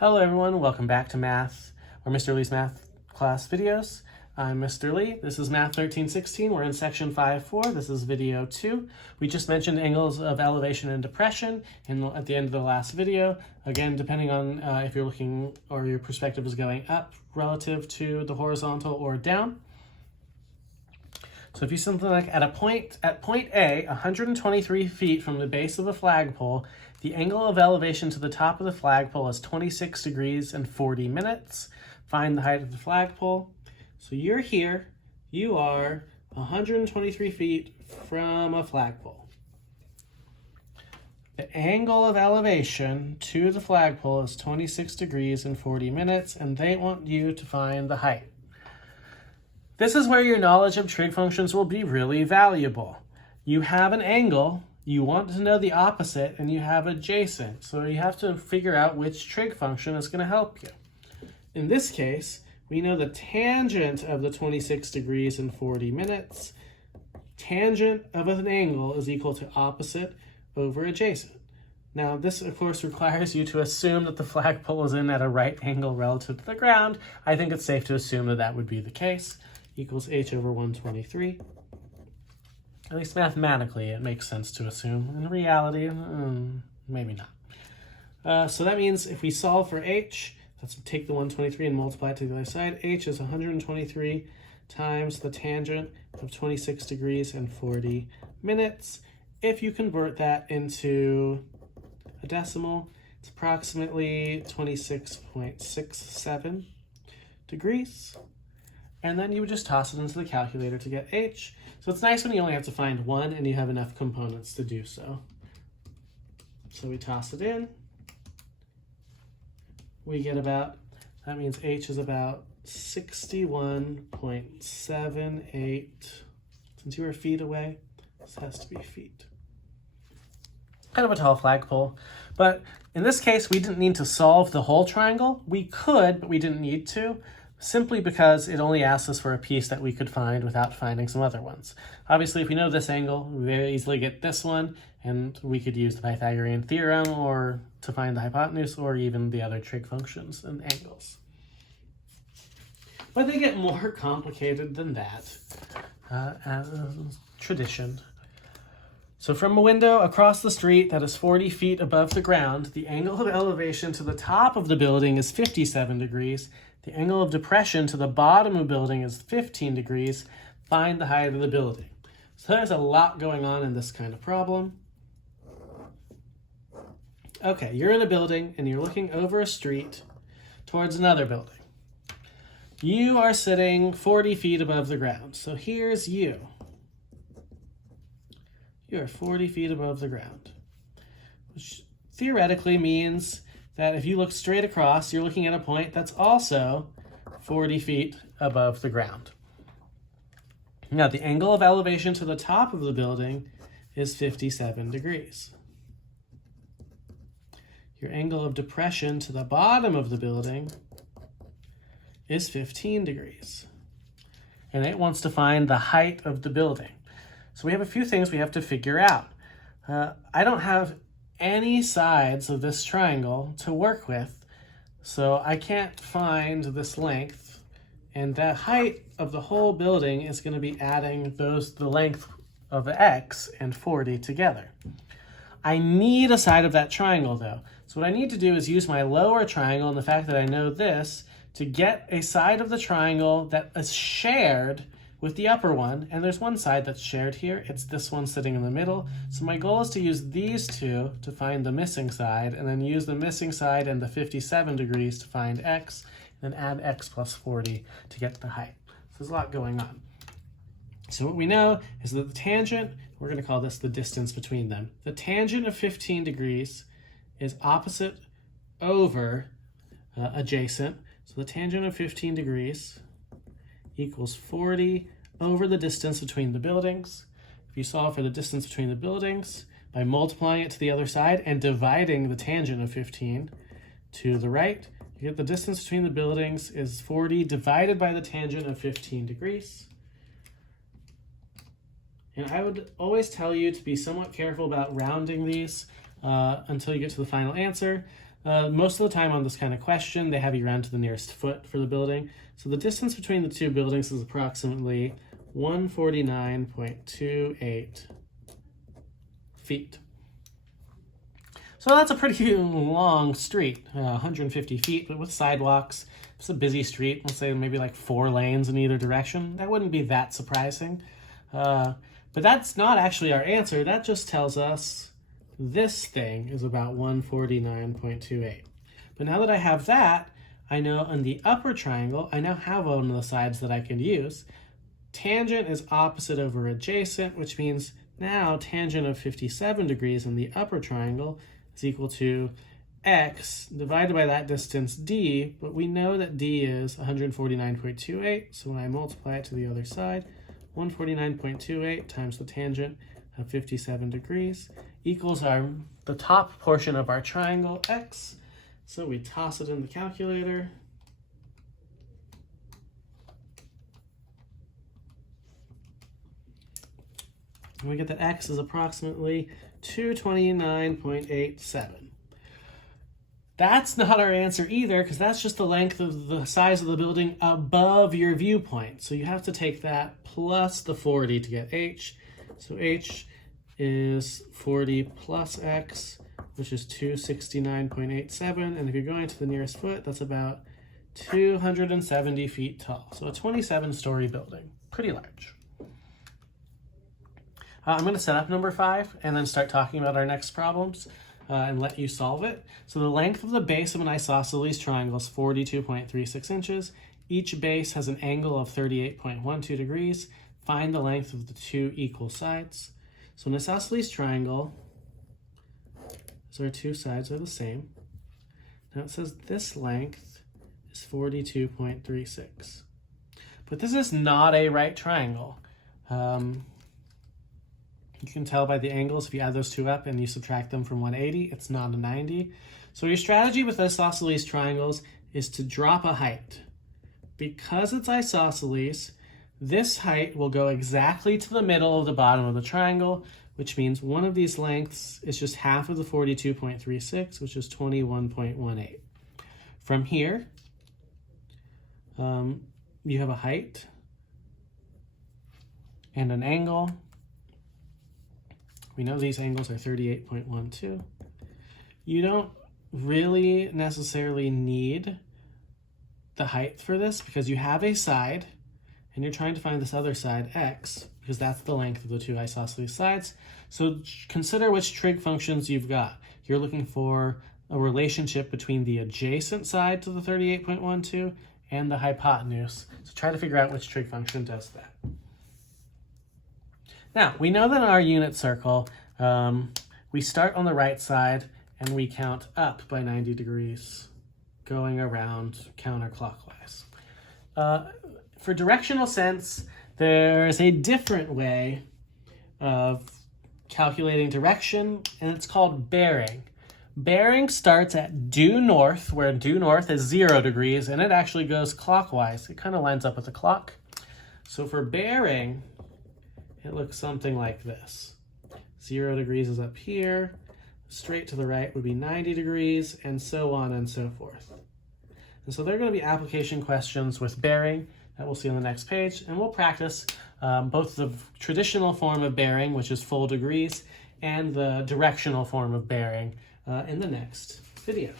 Hello everyone, welcome back to Math, or Mr. Lee's Math class videos. I'm Mr. Lee, this is Math 1316, we're in section 5.4, this is video 2. We just mentioned angles of elevation and depression at the end of the last video. Again, depending on if you're looking or your perspective is going up relative to the horizontal or down. So if you see something like at point A, 123 feet from the base of the flagpole, the angle of elevation to the top of the flagpole is 26 degrees and 40 minutes. Find the height of the flagpole. So you're here, you are 123 feet from a flagpole. The angle of elevation to the flagpole is 26 degrees and 40 minutes, and they want you to find the height. This is where your knowledge of trig functions will be really valuable. You have an angle, you want to know the opposite, and you have adjacent. So you have to figure out which trig function is going to help you. In this case, we know the tangent of the 26 degrees and 40 minutes. Tangent of an angle is equal to opposite over adjacent. Now, this, of course, requires you to assume that the flagpole is in at a right angle relative to the ground. I think it's safe to assume that that would be the case. Equals h over 123. At least mathematically, it makes sense to assume. In reality, maybe not. So that means if we solve for h, let's take the 123 and multiply it to the other side. H is 123 times the tangent of 26 degrees and 40 minutes. If you convert that into a decimal, it's approximately 26.67 degrees. And then you would just toss it into the calculator to get h. So it's nice when you only have to find one and you have enough components to do so. So we toss it in. We get about, that means h is about 61.78. Since you were feet away, this has to be feet. Kind of a tall flagpole. But in this case, we didn't need to solve the whole triangle. We could, but we didn't need to, simply because it only asks us for a piece that we could find without finding some other ones. Obviously, if we know this angle, we very easily get this one, and we could use the Pythagorean theorem or to find the hypotenuse or even the other trig functions and angles. But they get more complicated than that, as tradition. So from a window across the street that is 40 feet above the ground, the angle of elevation to the top of the building is 57 degrees. The angle of depression to the bottom of the building is 15 degrees. Find the height of the building. So there's a lot going on in this kind of problem. Okay, you're in a building and you're looking over a street towards another building. You are sitting 40 feet above the ground. So here's you. You're 40 feet above the ground, which theoretically means that if you look straight across, you're looking at a point that's also 40 feet above the ground. Now, the angle of elevation to the top of the building is 57 degrees. Your angle of depression to the bottom of the building is 15 degrees. And it wants to find the height of the building. So we have a few things we have to figure out. I don't have any sides of this triangle to work with, so I can't find this length, and the height of the whole building is going to be adding the length of the x and 40 together. I need a side of that triangle though, so what I need to do is use my lower triangle and the fact that I know this to get a side of the triangle that is shared with the upper one, and there's one side that's shared here. It's this one sitting in the middle. So my goal is to use these two to find the missing side, and then use the missing side and the 57 degrees to find x, and then add x plus 40 to get the height. So there's a lot going on. So what we know is that the tangent, we're going to call this the distance between them. The tangent of 15 degrees is opposite over adjacent. So the tangent of 15 degrees equals 40 over the distance between the buildings. If you solve for the distance between the buildings by multiplying it to the other side and dividing the tangent of 15 to the right, you get the distance between the buildings is 40 divided by the tangent of 15 degrees. And I would always tell you to be somewhat careful about rounding these until you get to the final answer. Most of the time on this kind of question, they have you round to the nearest foot for the building. So the distance between the two buildings is approximately 149.28 feet. So that's a pretty long street, 150 feet, but with sidewalks. It's a busy street, let's say maybe like 4 lanes in either direction. That wouldn't be that surprising. But that's not actually our answer. That just tells us this thing is about 149.28. But now that I have that, I know on the upper triangle, I now have one of the sides that I can use. Tangent is opposite over adjacent, which means now tangent of 57 degrees in the upper triangle is equal to x divided by that distance d, but we know that d is 149.28, so when I multiply it to the other side, 149.28 times the tangent of 57 degrees equals the top portion of our triangle, x. So we toss it in the calculator. And we get that x is approximately 229.87. That's not our answer either, because that's just the length of the size of the building above your viewpoint. So you have to take that plus the 40 to get h. So h is 40 plus x, which is 269.87. And if you're going to the nearest foot, that's about 270 feet tall. So a 27-story building, pretty large. I'm going to set up number 5 and then start talking about our next problems and let you solve it. So the length of the base of an isosceles triangle is 42.36 inches. Each base has an angle of 38.12 degrees. Find the length of the two equal sides. So an isosceles triangle, so our two sides are the same. Now it says this length is 42.36. But this is not a right triangle. You can tell by the angles, if you add those two up and you subtract them from 180, it's not a 90. So your strategy with isosceles triangles is to drop a height. Because it's isosceles, this height will go exactly to the middle of the bottom of the triangle, which means one of these lengths is just half of the 42.36, which is 21.18. From here, you have a height and an angle. We know these angles are 38.12. You don't really necessarily need the height for this because you have a side and you're trying to find this other side, x, because that's the length of the two isosceles sides. So consider which trig functions you've got. You're looking for a relationship between the adjacent side to the 38.12 and the hypotenuse. So try to figure out which trig function does that. Now, we know that in our unit circle, we start on the right side and we count up by 90 degrees, going around counterclockwise. For directional sense, there's a different way of calculating direction, and it's called bearing. Bearing starts at due north, where due north is 0 degrees, and it actually goes clockwise. It kind of lines up with the clock. So for bearing, it looks something like this. 0 degrees is up here, straight to the right would be 90 degrees, and so on and so forth. And so there are going to be application questions with bearing that we'll see on the next page, and we'll practice both the traditional form of bearing, which is full degrees, and the directional form of bearing in the next video.